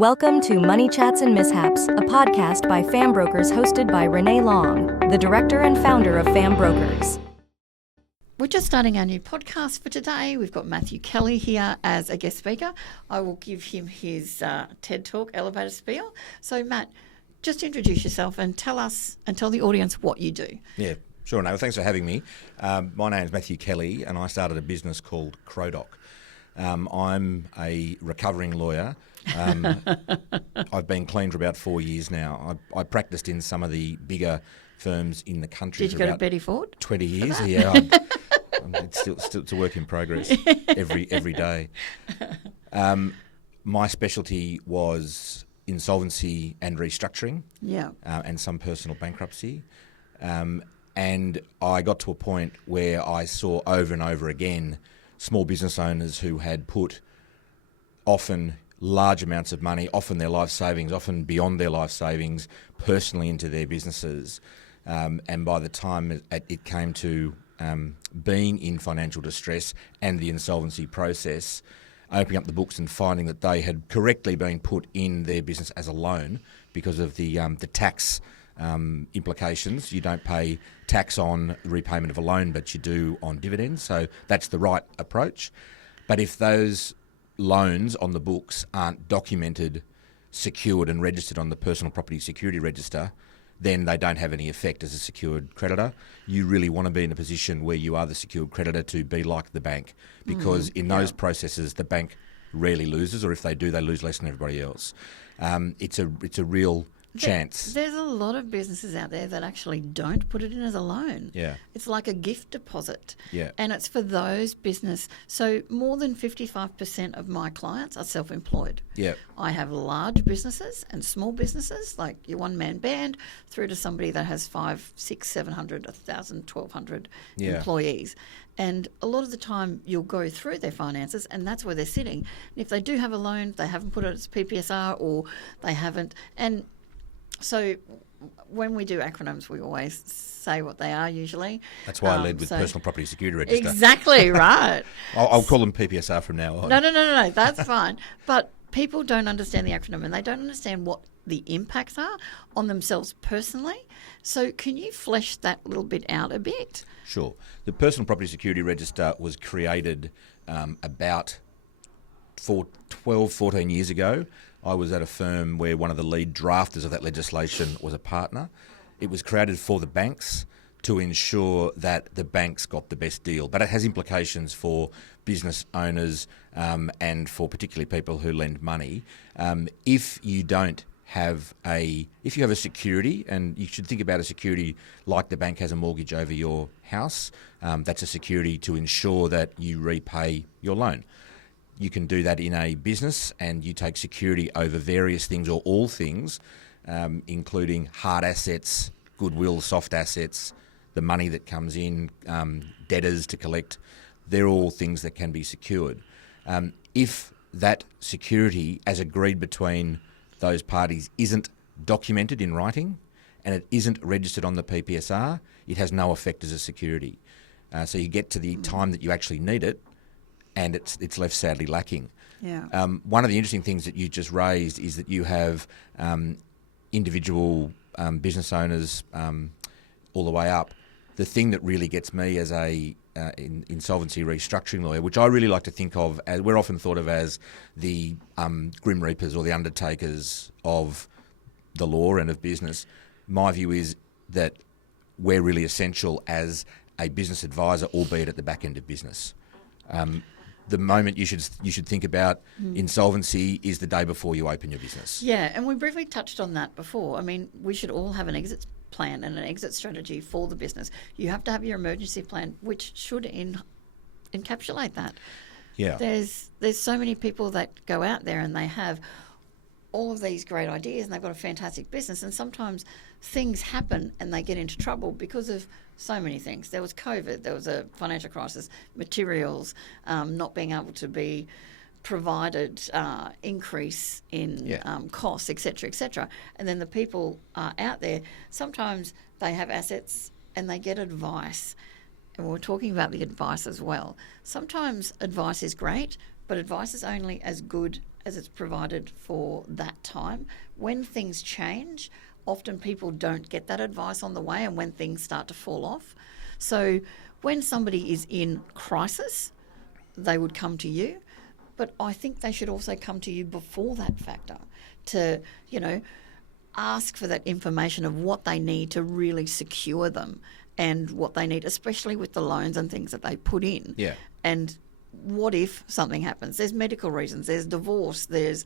Welcome to Money Chats and Mishaps, a podcast by Fam Brokers hosted by Renae Long, the director and founder of Fam Brokers. We're just starting our new podcast for today. We've got Matthew Kelly here as a guest speaker. I will give him his TED Talk elevator spiel. So, Matt, just introduce yourself and tell us and tell the audience what you do. Yeah, sure. No, thanks for having me. My name is Matthew Kelly, and I started a business called Krodok. I'm a recovering lawyer. I've been clean for about 4 years now. I practiced in some of the bigger firms in the country. Did you go to Betty Ford? 20 years, yeah. It's still a work in progress every day. My specialty was insolvency and restructuring, and some personal bankruptcy. And I got to a point where I saw over and over again small business owners who had put often large amounts of money, often their life savings, often beyond their life savings, personally into their businesses. And by the time it came to being in financial distress and the insolvency process, opening up the books and finding that they had correctly been put in their business as a loan because of the tax implications. You don't pay tax on repayment of a loan, but you do on dividends. So that's the right approach. But if those loans on the books aren't documented, secured and registered on the Personal Property Security Register, then they don't have any effect as a secured creditor. You really want to be in a position where you are the secured creditor to be like the bank, because in those processes the bank rarely loses, or if they do, they lose less than everybody else. It's a real chance. There's a lot of businesses out there that actually don't put it in as a loan. Yeah. It's like a gift deposit. Yeah. And it's for those business. So more than 55% of my clients are self-employed. Yeah. I have large businesses and small businesses, like your one-man band, through to somebody that has 500, 600, 700, 1,000, 1,200 employees. And a lot of the time you'll go through their finances and that's where they're sitting. And if they do have a loan, they haven't put it as PPSR or they haven't. And so when we do acronyms, we always say what they are usually. That's why I led with Personal Property Security Register. Exactly, right. I'll call them PPSR from now on. No, that's fine. But people don't understand the acronym and they don't understand what the impacts are on themselves personally. So can you flesh that little bit out a bit? Sure. The Personal Property Security Register was created about 14 years ago. I was at a firm where one of the lead drafters of that legislation was a partner. It was created for the banks to ensure that the banks got the best deal, but it has implications for business owners and for particularly people who lend money. If you have a security, and you should think about a security like the bank has a mortgage over your house, that's a security to ensure that you repay your loan. You can do that in a business and you take security over various things or all things, including hard assets, goodwill, soft assets, the money that comes in, debtors to collect. They're all things that can be secured. If that security, as agreed between those parties, isn't documented in writing and it isn't registered on the PPSR, it has no effect as a security. So you get to the time that you actually need it, and it's left sadly lacking. Yeah. One of the interesting things that you just raised is that you have individual business owners all the way up. The thing that really gets me as a insolvency restructuring lawyer, which I really like to think of as, we're often thought of as the grim reapers or the undertakers of the law and of business. My view is that we're really essential as a business advisor, albeit at the back end of business. The moment you should think about insolvency is the day before you open your business. Yeah, and we briefly touched on that before. I mean, we should all have an exit plan and an exit strategy for the business. You have to have your emergency plan, which should encapsulate that. Yeah. There's so many people that go out there and they have all of these great ideas and they've got a fantastic business, and sometimes things happen and they get into trouble because of so many things. There was COVID, there was a financial crisis, materials not being able to be provided, increase in costs, etc., and then the people out there, sometimes they have assets and they get advice, and we're talking about the advice as well. Sometimes advice is great, but advice is only as good as it's provided for that time. When things change, often people don't get that advice on the way, and when things start to fall off. So when somebody is in crisis, they would come to you. But I think they should also come to you before that factor to, ask for that information of what they need to really secure them and what they need, especially with the loans and things that they put in. Yeah. And what if something happens? There's medical reasons, there's divorce, there's,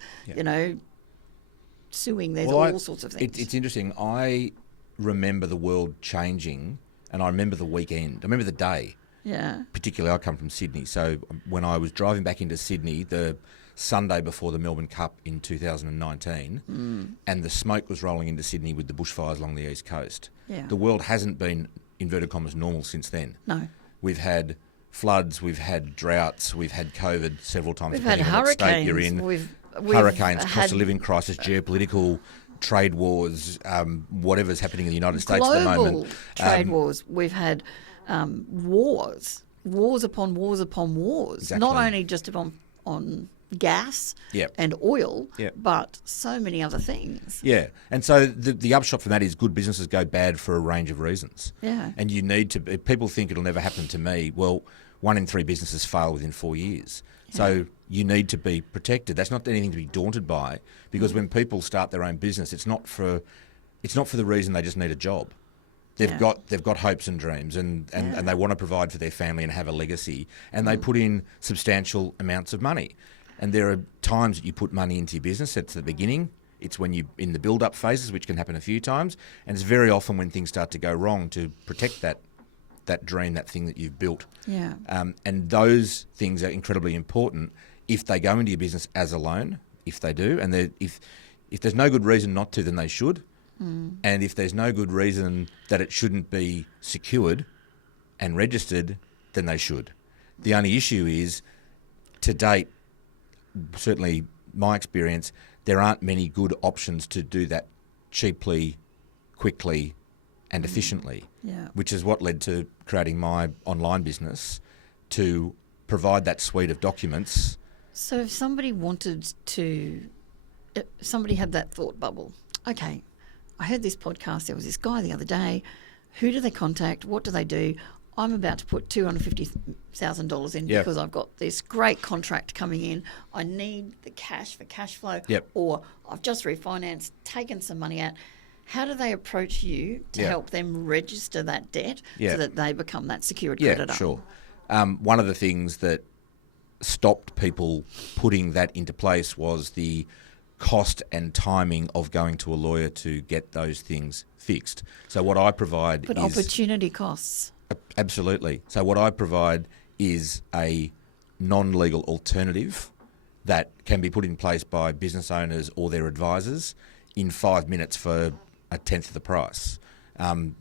suing, there's all sorts of things. It's interesting. I remember the world changing, and I remember the weekend. I remember the day. Yeah. Particularly, I come from Sydney, so when I was driving back into Sydney, the Sunday before the Melbourne Cup in 2019, and the smoke was rolling into Sydney with the bushfires along the east coast. Yeah. The world hasn't been, inverted commas, normal since then. No. We've had floods, we've had droughts, we've had COVID several times. We've had depending on what state hurricanes. you're in. We've hurricanes, cost had of living crisis, geopolitical, trade wars, whatever's happening in the United States at the moment. Global trade wars. We've had wars upon wars upon wars. Exactly. Not only just on gas and oil, but so many other things. Yeah, and so the upshot from that is good businesses go bad for a range of reasons. Yeah. And you need to, if people think it'll never happen to me, well, 1 in 3 businesses fail within 4 years. Yeah. So you need to be protected. That's not anything to be daunted by, because when people start their own business, it's not for the reason they just need a job. They've got hopes and dreams, and they want to provide for their family and have a legacy, and they put in substantial amounts of money. And there are times that you put money into your business. It's the beginning. It's when you're in the build-up phases, which can happen a few times. And it's very often when things start to go wrong to protect that dream, that thing that you've built. Yeah. And those things are incredibly important if they go into your business as a loan, if they do. And if there's no good reason not to, then they should. And if there's no good reason that it shouldn't be secured and registered, then they should. The only issue is, to date, certainly my experience, there aren't many good options to do that cheaply, quickly and efficiently, which is what led to creating my online business, to provide that suite of documents. So if somebody somebody had that thought bubble, okay, I heard this podcast, there was this guy the other day, who do they contact, what do they do? I'm about to put $250,000 in because I've got this great contract coming in. I need the cash for cash flow, or I've just refinanced, taken some money out. How do they approach you to help them register that debt so that they become that secured creditor? Yeah, sure. One of the things that stopped people putting that into place was the cost and timing of going to a lawyer to get those things fixed. So what I provide is opportunity costs. Absolutely. So what I provide is a non-legal alternative that can be put in place by business owners or their advisors in 5 minutes for a tenth of the price.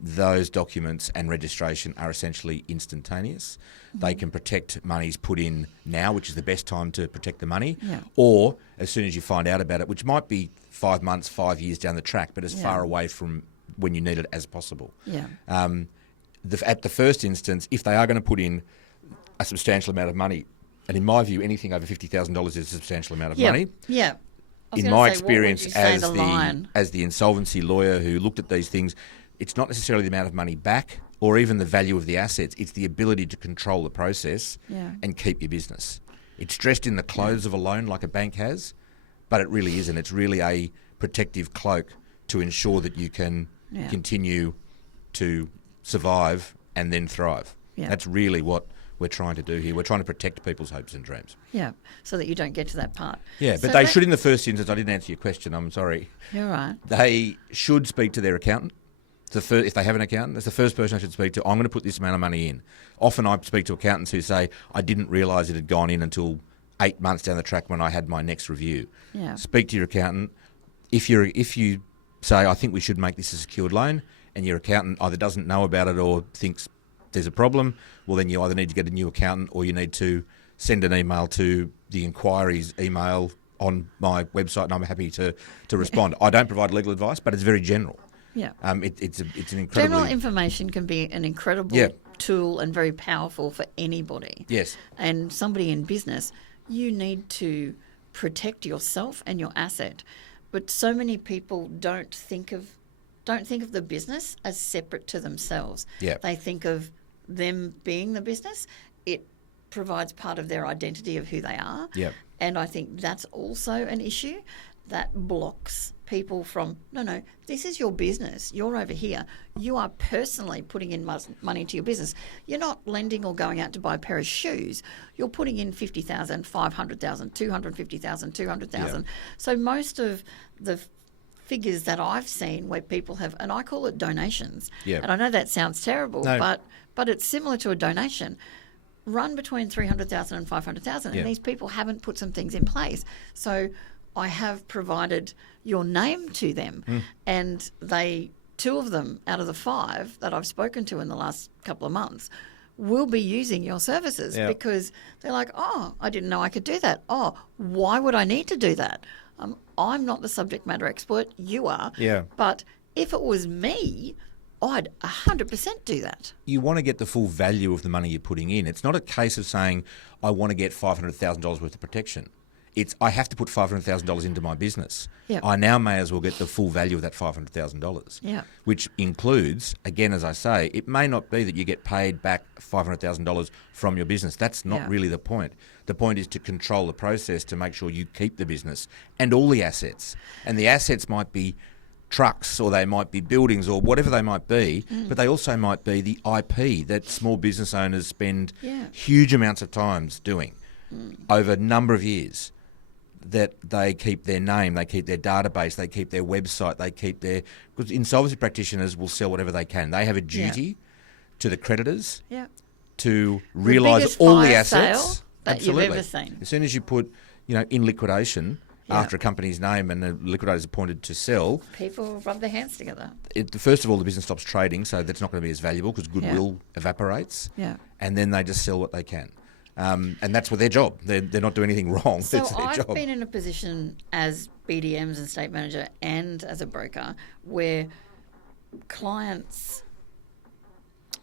Those documents and registration are essentially instantaneous. They can protect monies put in now, which is the best time to protect the money, or as soon as you find out about it, which might be 5 months, 5 years down the track, but as far away from when you need it as possible. Yeah. At the first instance, if they are going to put in a substantial amount of money, and in my view, anything over $50,000 is a substantial amount of money. Yeah. In my experience as the insolvency lawyer who looked at these things, it's not necessarily the amount of money back or even the value of the assets. It's the ability to control the process and keep your business. It's dressed in the clothes of a loan like a bank has, but it really isn't. It's really a protective cloak to ensure that you can continue to survive and then thrive. Yeah. That's really what we're trying to do here. We're trying to protect people's hopes and dreams. Yeah, so that you don't get to that part. Yeah, but they should, in the first instance, I didn't answer your question, I'm sorry. You're right. They should speak to their accountant. If they have an accountant, that's the first person I should speak to. I'm going to put this amount of money in. Often I speak to accountants who say, I didn't realise it had gone in until 8 months down the track when I had my next review. Yeah. Speak to your accountant. If you say, I think we should make this a secured loan, and your accountant either doesn't know about it or thinks there's a problem, well, then you either need to get a new accountant or you need to send an email to the inquiries email on my website, and I'm happy to respond. I don't provide legal advice, but it's very general. Yeah. It's an incredibly... General information can be an incredible tool and very powerful for anybody. Yes. And somebody in business, you need to protect yourself and your asset. But so many people don't think of the business as separate to themselves. Yeah. They think of them being the business. It provides part of their identity of who they are. Yeah. And I think that's also an issue that blocks people from, no, this is your business. You're over here. You are personally putting in money into your business. You're not lending or going out to buy a pair of shoes. You're putting in 50,000, 500,000, 250,000, 200,000. Yeah. So most of the figures that I've seen where people have, and I call it donations. Yeah. And I know that sounds terrible, No. but it's similar to a donation. Run between 300,000 and 500,000, Yeah. and these people haven't put some things in place. So I have provided your name to them, and two of them out of the 5 that I've spoken to in the last couple of months will be using your services because they're like, oh, I didn't know I could do that. Oh, why would I need to do that? I'm not the subject matter expert. You are. Yeah. But if it was me, I'd 100% do that. You want to get the full value of the money you're putting in. It's not a case of saying, I want to get $500,000 worth of protection. It's, I have to put $500,000 into my business. Yep. I now may as well get the full value of that $500,000. Yeah. Which includes, again, as I say, it may not be that you get paid back $500,000 from your business. That's not really the point. The point is to control the process to make sure you keep the business and all the assets. And the assets might be trucks, or they might be buildings, or whatever they might be, but they also might be the IP that small business owners spend huge amounts of times doing over a number of years. That they keep their name, they keep their database, they keep their website, they keep their... Because insolvency practitioners will sell whatever they can. They have a duty to the creditors to realise all the assets. That you've ever seen. As soon as you put, in liquidation after a company's name and the liquidator is appointed to sell... People rub their hands together. First of all, the business stops trading, so that's not going to be as valuable because goodwill evaporates. Yeah. And then they just sell what they can. And that's what their job. They're not doing anything wrong. So it's their I've job. been in a position as BDMs and state manager and as a broker where clients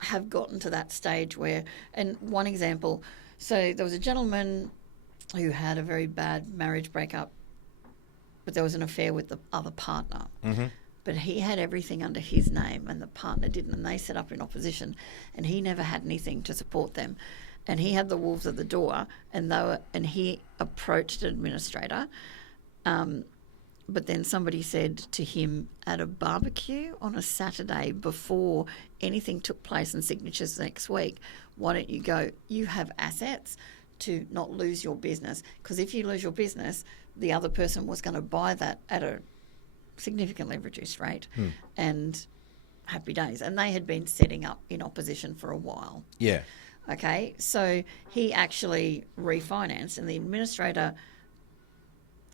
have gotten to that stage where, and one example, so there was a gentleman who had a very bad marriage breakup, but there was an affair with the other partner. Mm-hmm. But he had everything under his name and the partner didn't, and they set up in opposition, and he never had anything to support them. And he had the wolves at the door, and he approached an administrator. But then somebody said to him at a barbecue on a Saturday before anything took place and signatures next week, why don't you go? You have assets to not lose your business, because if you lose your business, the other person was going to buy that at a significantly reduced rate, and happy days. And they had been setting up in opposition for a while. Yeah. Okay, so he actually refinanced, and the administrator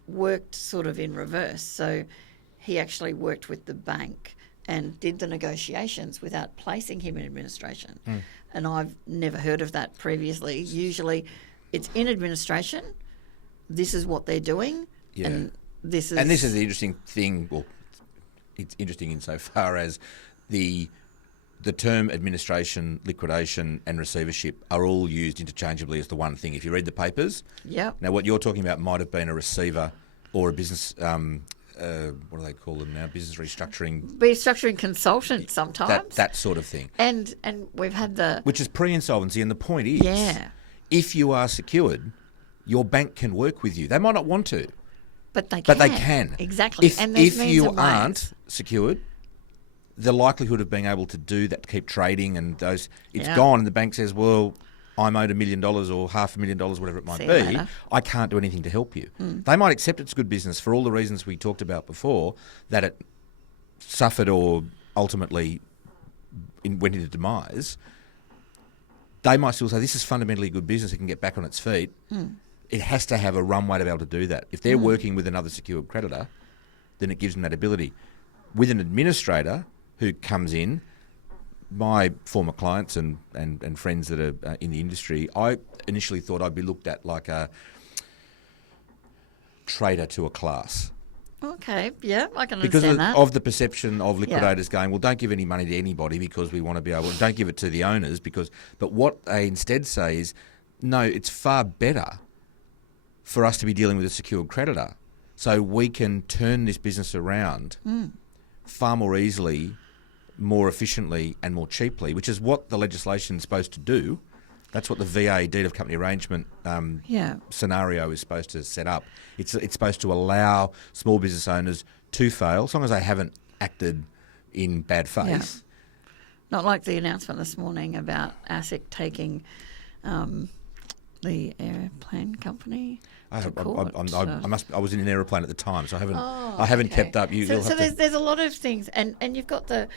worked sort of in reverse. So he actually worked with the bank and did the negotiations without placing him in administration. And I've never heard of that previously. Usually it's in administration, this is what they're doing, and this is... And this is the interesting thing, well, it's interesting insofar as the term administration, liquidation and receivership are all used interchangeably as the one thing. If you read the papers, now what you're talking about might have been a receiver or a business, what do they call them now? Business restructuring. Restructuring consultant sometimes. That sort of thing. And we've had which is pre-insolvency, and the point is, if you are secured, your bank can work with you. They might not want to. But they can. But they can. Exactly. If you aren't secured, the likelihood of being able to do that, to keep trading and those, it's gone, and the bank says, well, I'm owed $1 million or $500,000, whatever it might be. I can't do anything to help you. They might accept it's good business for all the reasons we talked about before, that it suffered or ultimately went into demise. They might still say, this is fundamentally good business, it can get back on its feet. It has to have a runway to be able to do that. If they're working with another secured creditor, then it gives them that ability. With an administrator who comes in, my former clients and friends that are in the industry, I initially thought I'd be looked at like a traitor to a class. Okay, yeah, I can understand that. Because of the perception of liquidators going, well, don't give any money to anybody because we want to be able... Don't give it to the owners because... But what they instead say is, no, it's far better for us to be dealing with a secured creditor. So we can turn this business around far more easily, more efficiently and more cheaply, which is what the legislation is supposed to do. That's what the VA, deed of company arrangement scenario is supposed to set up. It's supposed to allow small business owners to fail, as long as they haven't acted in bad faith. Yeah. Not like the announcement this morning about ASIC taking the airplane company to court. I was in an aeroplane at the time, so I haven't kept up. So there's a lot of things, and you've got the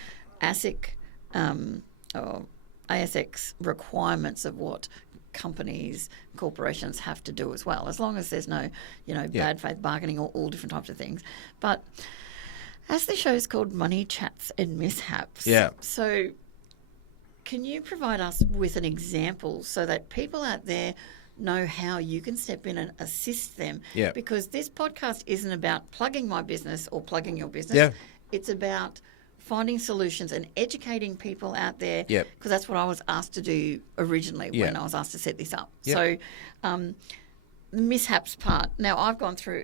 ASIC or ASX requirements of what companies, corporations have to do as well, as long as there's no, bad faith bargaining or all different types of things. But as the show is called Money Chats and Mishaps, so can you provide us with an example so that people out there know how you can step in and assist them? Yeah. Because this podcast isn't about plugging my business or plugging your business. Yeah. It's about finding solutions and educating people out there, Yep. because that's what I was asked to do originally when I was asked to set this up. Yep. So the mishaps part. Now, I've gone through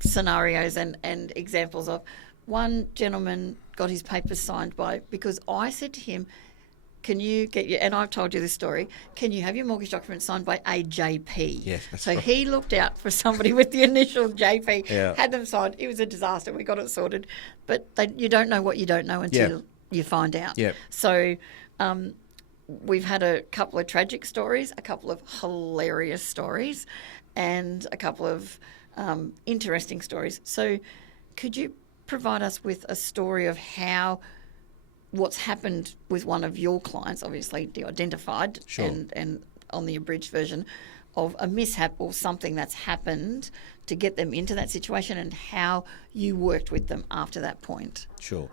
scenarios and examples of one gentleman got his papers signed because I said to him, can you get your, and I've told you this story, can you have your mortgage documents signed by a JP? Yes, that's so right. he looked out for somebody with the initial JP, Yeah. had them signed. It was a disaster. We got it sorted. But you don't know what you don't know until you find out. Yeah. So we've had a couple of tragic stories, a couple of hilarious stories, and a couple of interesting stories. So could you provide us with a story of how what's happened with one of your clients, obviously de-identified, Sure. and on the abridged version of a mishap or something that's happened to get them into that situation, and how you worked with them after that point? Sure.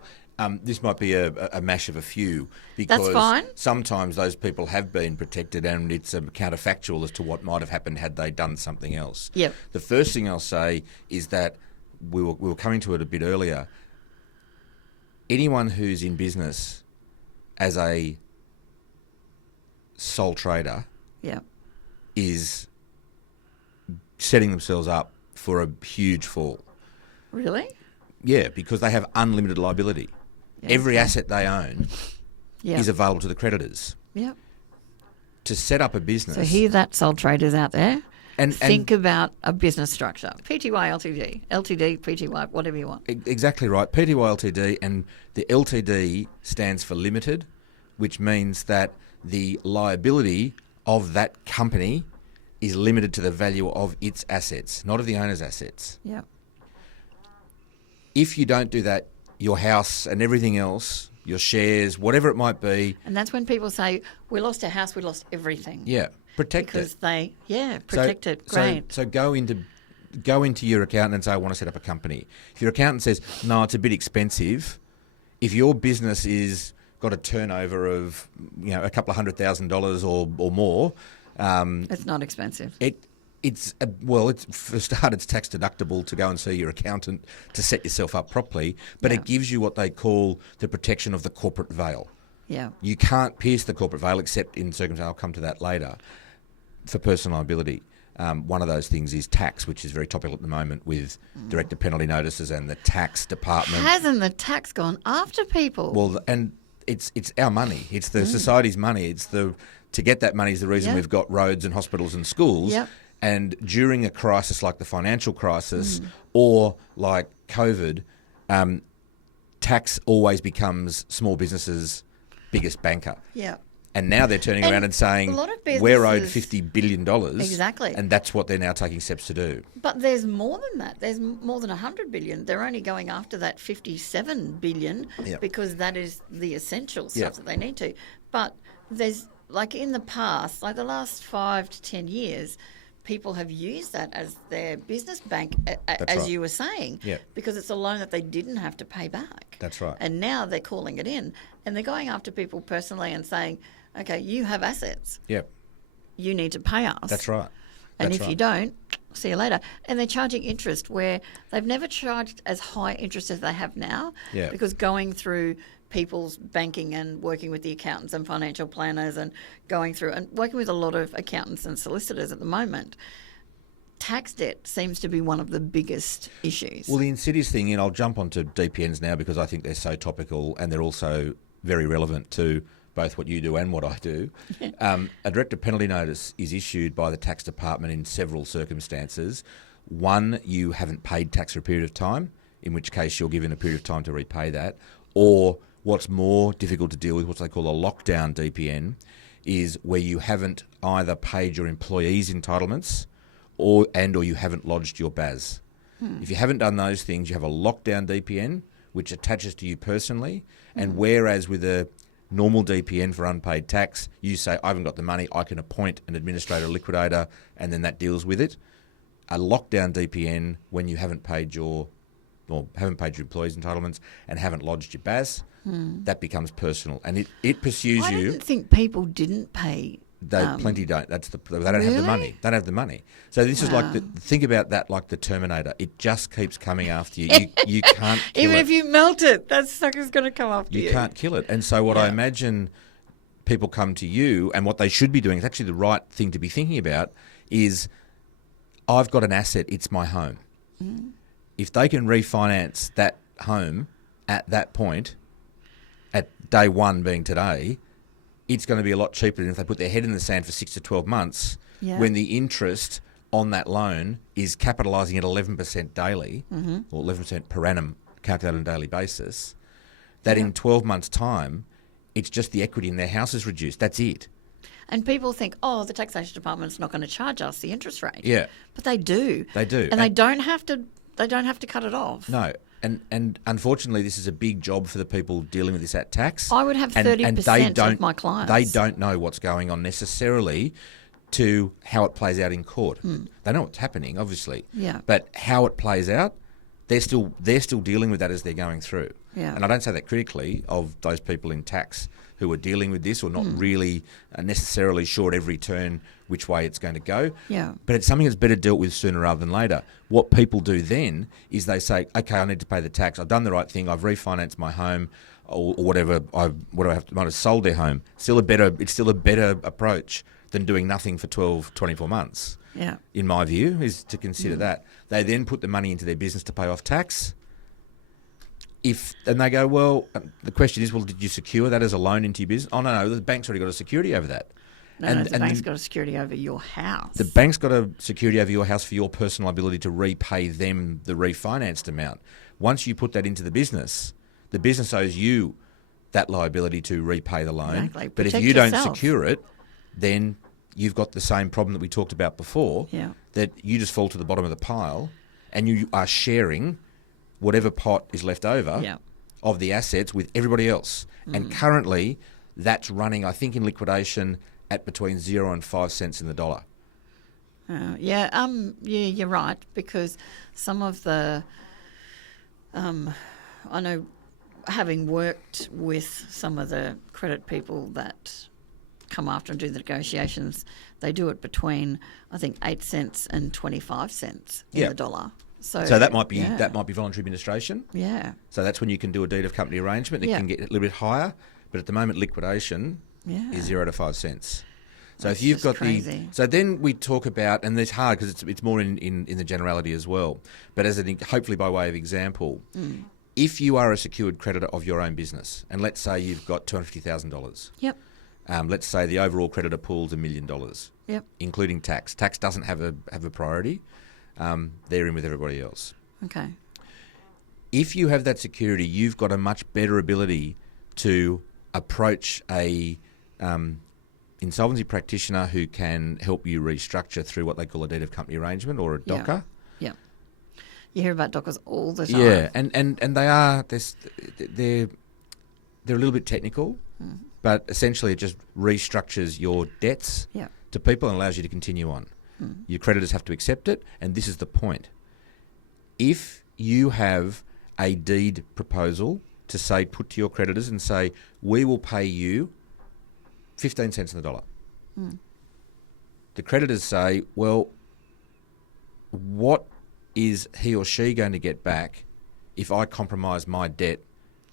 This might be a mash of a few, because That's fine. Sometimes those people have been protected and it's counterfactual as to what might have happened had they done something else. Yep. The first thing I'll say is that we were coming to it a bit earlier. Anyone who's in business as a sole trader is setting themselves up for a huge fall. Really? Yeah, because they have unlimited liability. Every asset they own is available to the creditors. Yep. To set up a business... So hear that, sole traders out there. And think about a business structure. PTY, LTD, PTY, whatever you want. Exactly right. PTY, LTD, and the LTD stands for limited, which means that the liability of that company is limited to the value of its assets, not of the owner's assets. Yeah. If you don't do that, your house and everything else, your shares, whatever it might be... And that's when people say, we lost our house, we lost everything. Yeah, protect because it. Protect it. Great. So go into your accountant and say, I want to set up a company. If your accountant says, no, it's a bit expensive, if your business is got a turnover of a couple of $100,000 or more... it's not expensive. It's for a start, it's tax deductible to go and see your accountant to set yourself up properly, but it gives you what they call the protection of the corporate veil. Yeah. You can't pierce the corporate veil except in circumstances, I'll come to that later, for personal liability. One of those things is tax, which is very topical at the moment with director penalty notices and the tax department. Hasn't the tax gone after people? Well, and it's our money. It's the society's money. To get that money is the reason we've got roads and hospitals and schools. Yep. And during a crisis like the financial crisis or like COVID, tax always becomes small businesses' biggest banker. Yeah. And now they're turning around and saying, a lot of businesses, we're owed $50 billion. Exactly. And that's what they're now taking steps to do. But there's more than that. There's more than $100 billion. They're only going after that $57 billion because that is the essential stuff that they need to. But there's, like in the past, like the last 5 to 10 years, people have used that as their business bank, as you were saying, because it's a loan that they didn't have to pay back. That's right. And now they're calling it in. And they're going after people personally and saying, okay, you have assets. Yep. You need to pay us. That's right. And if you don't, see you later. And they're charging interest where they've never charged as high interest as they have now. Yeah. Because going through people's banking and working with the accountants and financial planners and going through and working with a lot of accountants and solicitors at the moment, tax debt seems to be one of the biggest issues. Well, the insidious thing, and I'll jump onto DPNs now because I think they're so topical and they're also very relevant to both what you do and what I do. A director penalty notice is issued by the tax department in several circumstances. One, you haven't paid tax for a period of time, in which case you're given a period of time to repay that. Or what's more difficult to deal with, what they call a lockdown DPN, is where you haven't either paid your employees' entitlements or you haven't lodged your BAS. If you haven't done those things, you have a lockdown DPN, which attaches to you personally. And whereas with a normal DPN for unpaid tax, you say, I haven't got the money, I can appoint an administrator, liquidator, and then that deals with it. A lockdown DPN, when you haven't paid your employees' entitlements and haven't lodged your BAS, that becomes personal. And it pursues you. I didn't think people didn't pay. Plenty don't. They don't have the money. They don't have the money. So this is like think about that like the Terminator. It just keeps coming after you. You can't kill Even it. if you melt it, that sucker's going to come after you. You can't kill it. And so what I imagine people come to you, and what they should be doing, is actually the right thing to be thinking about, is I've got an asset, it's my home. If they can refinance that home at that point, at day one being today, it's going to be a lot cheaper than if they put their head in the sand for 6 to 12 months when the interest on that loan is capitalising at 11% daily or 11% per annum calculated on a daily basis, that in 12 months' time, it's just the equity in their house is reduced. That's it. And people think, the taxation department's not going to charge us the interest rate. Yeah. But they do. They do. And they don't have to cut it off. No. And unfortunately, this is a big job for the people dealing with this at tax. I would have 30% of my clients. They don't know what's going on necessarily to how it plays out in court. They know what's happening, obviously. Yeah. But how it plays out, they're still dealing with that as they're going through. Yeah. And I don't say that critically of those people in tax who are dealing with this or not really necessarily sure at every turn which way it's going to go. Yeah. But it's something that's better dealt with sooner rather than later. What people do then is they say, okay, I need to pay the tax. I've done the right thing. I've refinanced my home or whatever. I might have sold their home. It's still a better approach than doing nothing for 12, 24 months. Yeah. In my view, is to consider that. They then put the money into their business to pay off tax. And they go, well, the question is, well, did you secure that as a loan into your business? Oh, no, the bank's already got a security over that. No, the bank's got a security over your house. The bank's got a security over your house for your personal ability to repay them the refinanced amount. Once you put that into the business owes you that liability to repay the loan. Exactly. But if you don't secure it, then you've got the same problem that we talked about before, that you just fall to the bottom of the pile and you are sharing whatever pot is left over of the assets with everybody else. And currently, that's running, I think, in liquidation at between 0 and 5 cents in the dollar. You're right, because some of the, I know, having worked with some of the credit people that come after and do the negotiations, they do it between, I think, 8 cents and 25 cents in the dollar. So that might be voluntary administration. Yeah. So that's when you can do a deed of company arrangement. It can get a little bit higher, but at the moment liquidation is 0 to 5 cents. So That's if you've got crazy. so then we talk about, and it's hard because it's more in the generality as well. But hopefully by way of example, if you are a secured creditor of your own business, and let's say you've got $250,000. Yep. Let's say the overall creditor pool's $1 million. Yep. Including tax. Tax doesn't have a priority. They're in with everybody else. Okay. If you have that security, you've got a much better ability to approach a insolvency practitioner who can help you restructure through what they call a deed of company arrangement or a DOCA. Yeah. You hear about DOCAs all the time. Yeah, and they're a little bit technical, but essentially it just restructures your debts to people and allows you to continue on. Your creditors have to accept it, and this is the point. If you have a deed proposal to say, put to your creditors and say, we will pay you 15 cents in the dollar. The creditors say, well, what is he or she going to get back if I compromise my debt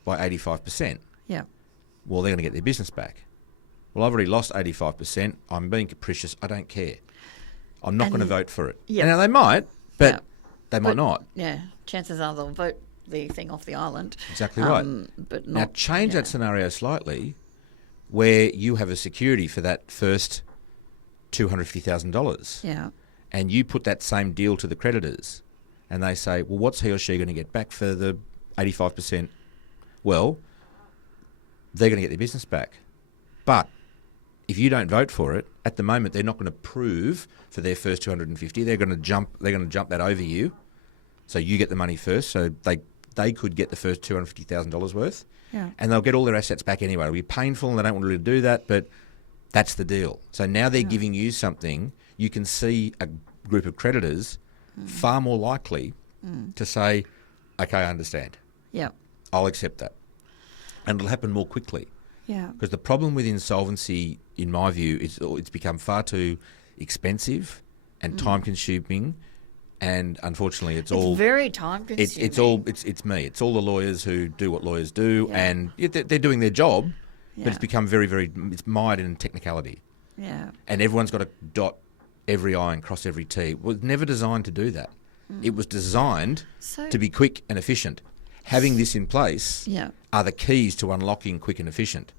by 85%? Yeah. Well, they're going to get their business back. Well, I've already lost 85%. I'm being capricious. I don't care. I'm not going to vote for it. Yeah. Now, they might, but Yeah. they might not. Yeah, chances are they'll vote the thing off the island. Exactly right. But Now, not, change that scenario slightly where you have a security for that first $250,000. Yeah. And you put that same deal to the creditors and they say, well, what's he or she going to get back for the 85%? Well, they're going to get their business back. But if you don't vote for it, at the moment they're not going to prove for their first 250. They're going to jump that over you. So you get the money first. So they could get the first $250,000 worth. Yeah. And they'll get all their assets back anyway. It'll be painful and they don't want to really do that, but that's the deal. So now they're giving you something. You can see a group of creditors far more likely to say, okay, I understand. Yeah. I'll accept that. And it'll happen more quickly. Yeah. Because the problem with insolvency, in my view, is it's become far too expensive and time-consuming, and unfortunately, it's all very time-consuming. It's me. It's all the lawyers who do what lawyers do, and they're doing their job, but it's become very, very it's mired in technicality. Yeah. And everyone's got to dot every I and cross every T. It was never designed to do that. It was designed to be quick and efficient. Having this in place are the keys to unlocking quick and efficient.